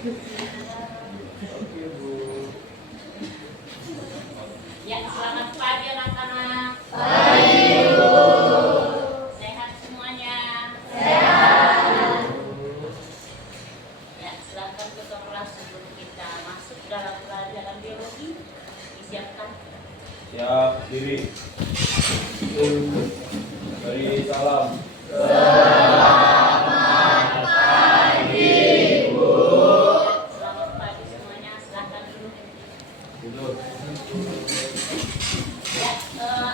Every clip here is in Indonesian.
Oke, Bu. Ya, selamat pagi anak-anak. Pagi, Bu. Sehat semuanya. Sehat. Ya, silakan ke kelas sebelum kita masuk dalam pelajaran biologi. Disiapkan. Siap, diri. Beri salam. Selamat pagi, Bu. Selamat pagi semuanya. Silakan dulu. Duduk. Ya,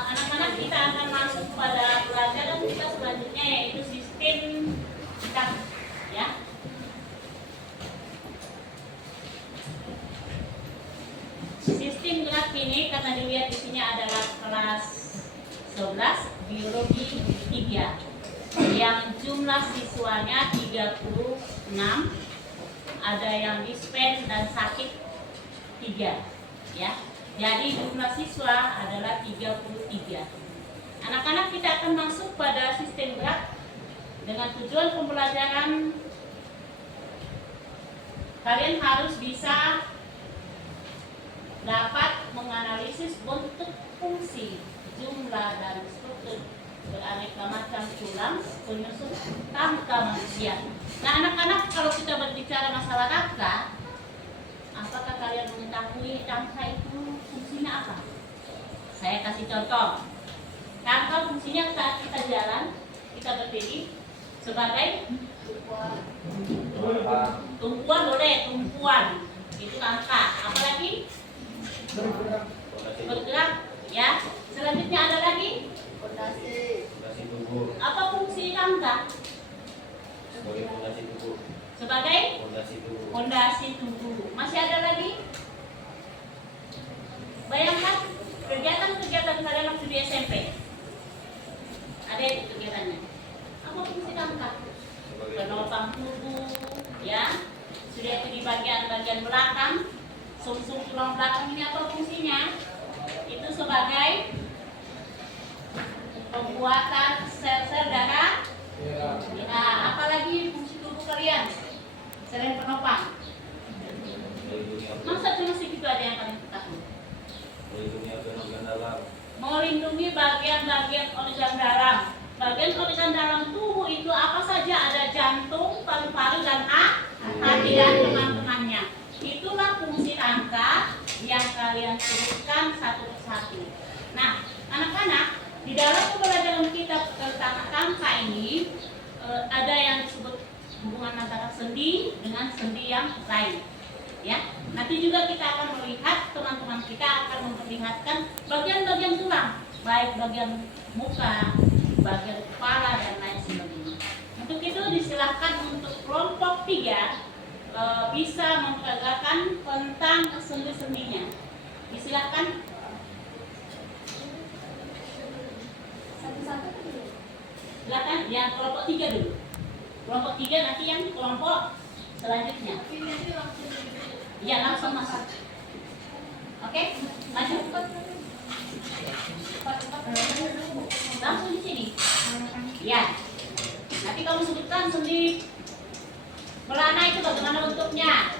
anak-anak, kita akan masuk pada pelajaran kita selanjutnya, yaitu sistem gerak. Ya. Sistem gerak ini karena dilihat di sini adalah kelas 11 biologi 3 yang jumlah siswanya 36, ada yang dispen dan sakit 3 ya. Jadi jumlah siswa adalah 33. Anak-anak, kita akan masuk pada sistem gerak dengan tujuan pembelajaran kalian harus bisa dapat menganalisis bentuk, fungsi, jumlah, dan struktur beraneka macam tulang penyusun tangka manusia. Nah, anak-anak, kalau kita berbicara masalah tangka, apakah kalian mengetahui tangka itu fungsinya apa? Saya kasih contoh. Tangka fungsinya saat kita jalan, kita berdiri sebagai tumpuan, boleh tumpuan. Itu tangka. Apalagi? Bergerak, ya. Selanjutnya ada lagi Fondasi. Fondasi tubuh. apa fungsi tangka? Sebagai fondasi tubuh. Sebagai Fondasi tubuh. fondasi tubuh. Masih ada lagi? Bayangkan kegiatan-kegiatan kalian waktu di SMP. Ada itu kegiatannya. Apa fungsi tangka? Sebagai Penopang tubuh, ya. Sudah itu di bagian belakang. Sumsum tulang belakang ini apa fungsinya? Itu sebagai pembuatan sel-sel darah. Nah, apalagi fungsi tubuh kalian selain penopang? melindungi organ. Masa cuma segitu aja yang kalian ketahui? Melindungi organ dalam. Melindungi bagian-bagian organ dalam. Bagian organ dalam tubuh itu apa saja? Ada jantung, paru-paru, dan hati dan teman-temannya. Itulah fungsi tangka yang kalian sebutkan satu persatu. Nah, anak-anak, di dalam pembelajaran kita tentang tangka ini ada yang disebut hubungan antara sendi dengan sendi yang lain. Ya, nanti juga kita akan melihat, teman-teman kita akan memperlihatkan bagian-bagian tulang, baik bagian muka, bagian kepala, dan lain sebagainya. Untuk itu disilahkan untuk kelompok 3 bisa memperagakan tentang sendi-sendinya. Disilahkan. Satu-satu dulu. Silakan yang kelompok 3 dulu. Kelompok 3 nanti yang kelompok selanjutnya. Ya, langsung masuk. Oke, maju. Langsung di sini. Ya. Nanti kamu sebutkan sendi belana itu bagaimana bentuknya.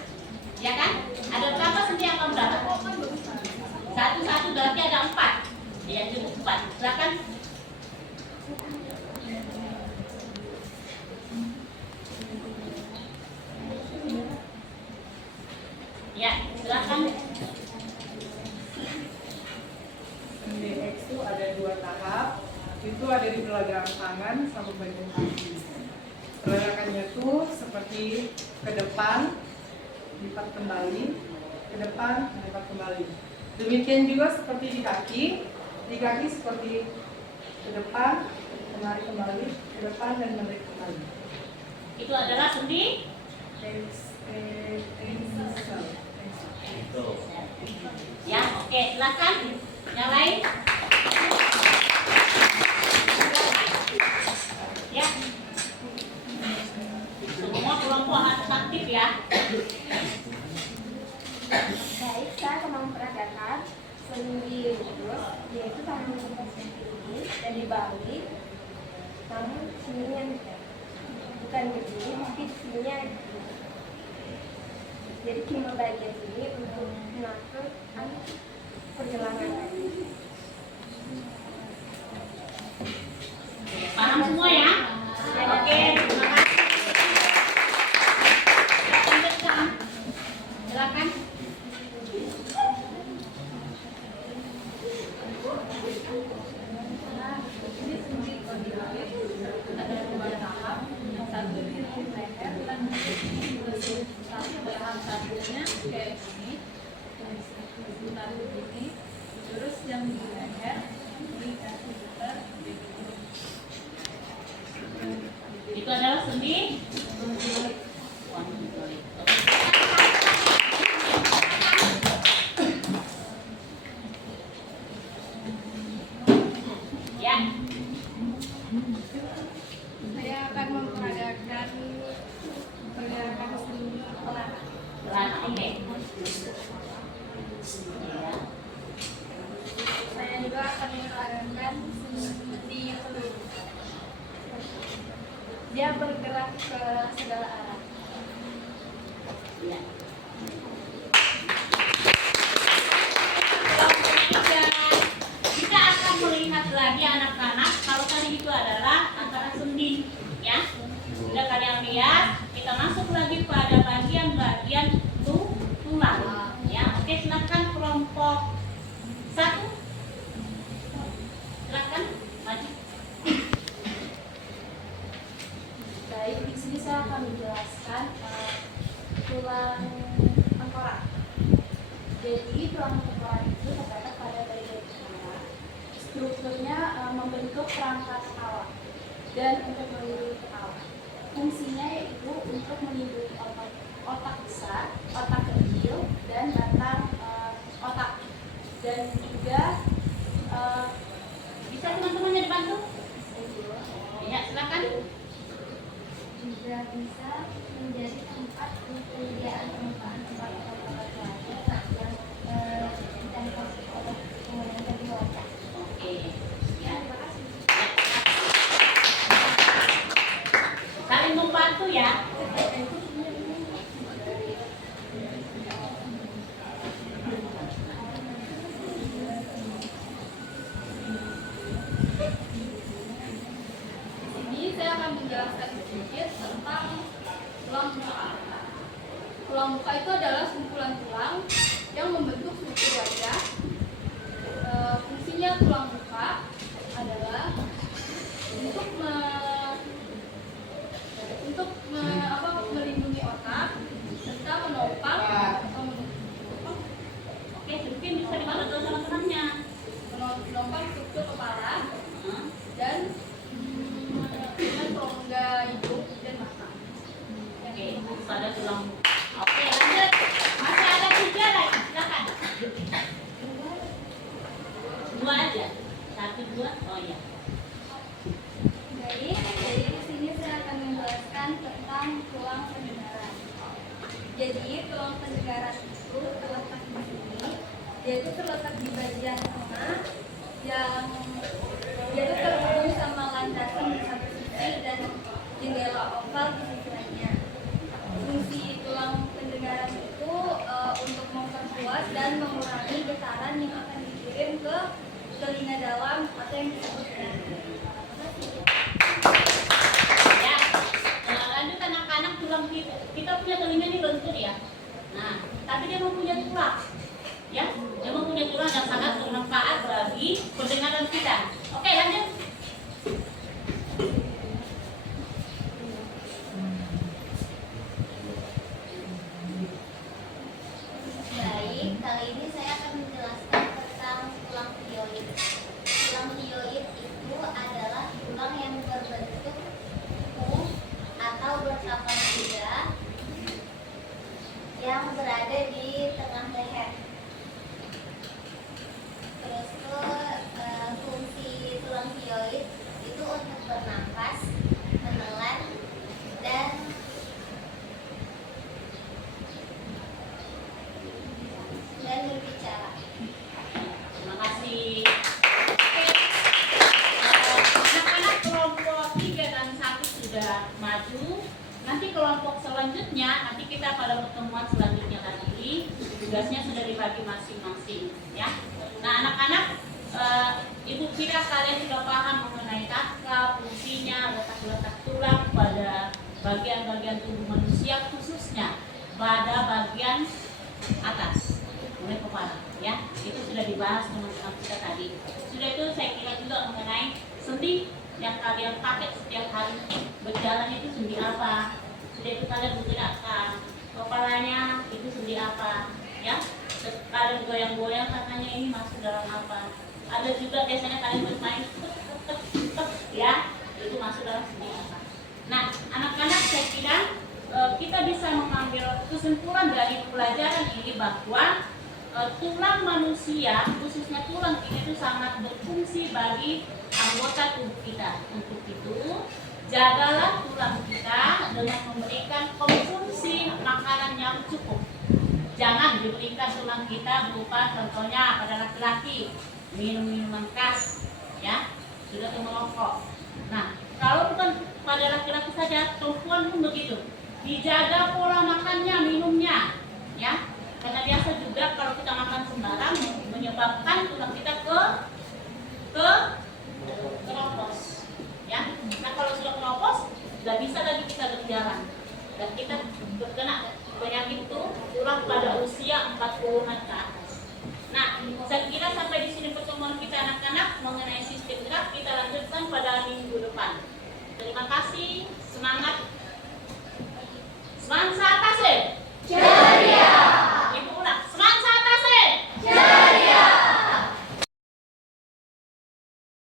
Ya kan? Ada berapa sendi yang kamu dapat? Satu-satu berarti ada 4. Ya, cukup 4. Silakan. Ya, silakan. Sendi X itu ada 2 tahap. Itu ada di pergelangan tangan sama bagian kaki. Pergerakannya itu seperti ke depan, lipat kembali, ke depan, lipat kembali. Demikian juga seperti di kaki. Di kaki seperti ke depan, menarik kembali, ke depan, dan menarik kembali. Itu adalah sendi. Ya, oke, silakan. Yang lain? Ya. Semua kelompok harus aktif ya. Baik, saya akan memperagakan sendi lurus, yaitu tangan seperti ini dan dibalik. Namun sininya bukan begini, tapi sininya begini. Jadi cuma bagian ini untuk mengatur perjalanan tadi. Paham semua ya? Oke, terima kasih. Lanjutkan. Silakan. Ini sendi kondiloid ada 2 tahap. Yang satu di leher dan satu tahap satunya kayak gini, satu begini. Terus yang di leher dikasih putar begini. Itu adalah sendi Kondiloid. kondiloid. Ya, Saya akan memperagakan pergerakan sendi pelana. celana, oke. Ya. Saya juga akan memperagakan sendi telur. Dia bergerak ke segala arah. Ya. Kelompok tiga, kita akan melihat lagi anak-anak. Kalau tadi itu adalah antara sendi, ya. Sudah kalian lihat, kita masuk lagi pada bagian-bagian tulang. Ya, oke, silakan kelompok 1. Silakan maju. Baik, di sini saya akan menjelaskan tulang tengkorak. Jadi tulang tengkorak itu terdapat pada bagian utara. Strukturnya membentuk perangkat kepala dan untuk melindungi kepala. Fungsinya yaitu untuk melindungi otak besar, otak kecil, dan batang otak. Dan juga Bisa teman-temannya dibantu? Ya, silakan. juga bisa menjadi tempat penyediaan permukaan tempat obat-obat lain yang ditempel oleh kemudian dari wajah. Oke. Ya, terima kasih. Saling membantu ya. Ini saya akan menjelaskan sedikit tentang tulang muka. Tulang muka itu adalah kumpulan tulang yang membentuk struktur wajah. Fungsinya tulang muka adalah melindungi otak serta menopang Oke, mungkin bisa dibantu sama temannya. menopang struktur kepala Hmm. dan dengan rongga hidung dan mata. Oke, pada tulang. Oke, lanjut. Masih ada 3 lagi, silakan. 2 aja. 1, 2. Oh iya. Baik, jadi di sini saya akan menjelaskan tentang tulang pendengaran. Jadi tulang pendengaran itu terletak di sini, yaitu terletak di bagian tengah yang yaitu terhubung sama landasan di satu sisi dan jendela oval di sisi lainnya. Fungsi tulang pendengaran itu untuk memperkuat dan mengurangi getaran yang akan dikirim ke telinga dalam atau yang disebut dengan Ya. Lanjut anak-anak, tulang kita punya telinga ini lentur ya. Nah, tapi dia mempunyai tulang. Ya, dia mempunyai tulang yang sangat bermanfaat bagi pendengaran kita. Oke, lanjut. Baik, kali ini saya akan menjelaskan tentang tulang hyoid. Tulang hyoid itu adalah tulang yang berbentuk U atau bersambang 3 yang berada di tengah leher. Terus tuh fungsi tulang hyoid itu untuk bernafas, menelan, dan berbicara. Terima kasih. Oke. Anak-anak kelompok 3 dan 1 sudah maju. Nanti kelompok selanjutnya, nanti kita pada pertemuan selanjutnya Jadi tugasnya sudah dibagi masing-masing, ya. Nah, anak-anak, ibu kira kalian sudah paham mengenai tatkah, fungsinya, letak-letak tulang pada bagian-bagian tubuh manusia, khususnya pada bagian atas, mulai kepala, ya. Itu sudah dibahas teman-teman kita tadi. Sudah itu saya kira juga mengenai sendi yang kalian pakai setiap hari berjalan itu sendi apa. Sudah itu kalian menggerakkan kepalanya itu sendi apa, ya. Kalian goyang-goyang katanya ini masuk dalam apa. Ada juga biasanya kalian bermain ya, itu masuk dalam sendi apa. Nah, anak-anak saya kira kita bisa mengambil kesimpulan dari pelajaran ini bahwa tulang manusia, khususnya tulang ini itu sangat berfungsi bagi anggota tubuh kita. Untuk itu, jagalah tulang kita dengan memberikan konsumsi makanan yang cukup. Jangan diberikan tulang kita berupa contohnya pada laki-laki minum minuman keras, ya, sudah merokok. Nah, kalau bukan pada laki-laki saja, perempuan pun begitu. Dijaga pola makannya, minumnya, ya. Karena biasa juga kalau kita makan sembarang menyebabkan tulang kita keropos, ya. Nah, kalau sudah keropos, nggak bisa lagi kita berjalan dan kita terkena penyakit itu tulang pada usia 40-an ke atas. Nah, saya kira sampai di sini pertemuan kita anak-anak mengenai sistem gerak. Kita lanjutkan pada minggu depan. Terima kasih, semangat, semangat atas ya.